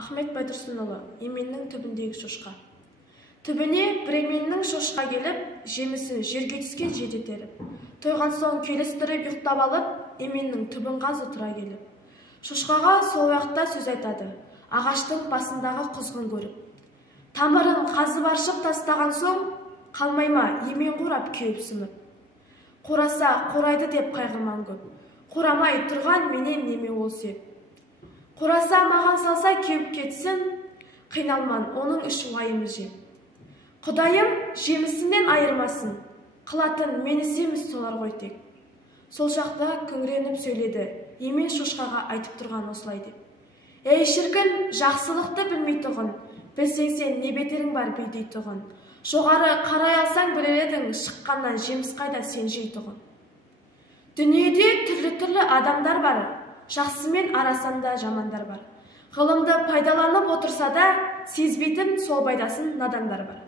Ахмет Байтұрсынұлы, еменнің түбіндегі шошқа. Түбіне бір еменнің шошқа келіп, жемісін жерге түскен жеді теріп. Тойған соң келістіріп ұйықтап алып, еменнің түбін қазы тұра келіп. Шошқаға сол уақытта сөз айтады, ағаштың басындағы құзғын көріп. Тамырын қазып аршып тастаған соң, қалмайма емен қурап кеуіп сынып. Қураса қурайды деп қайғырман көп, қурамай тұрған менен неме ол сеп. Қураса маған салса кеуіп кетсін, қиналман оның үшін уайымы жем. Құдайым жемісінен айырмасын, қылатын мені семіз солар ғой тек. Сол шақта күңіреніп сөйледі, емен шошқаға айтып тұрған осылай деп. Ей шіркін, жақсылықты білмей тұғын, білсең сен не бетерің бар бейдей тұғын. Жоғары қарай алсаң білер едің, шыққаннан жеміс қайда сен жей тұғын. Дүниеде түрлі адамдар бар, жақсымен арасында жамандар бар. Ғылымды пайдаланып отырса да, сезбейтін сол пайдасын надандар бар.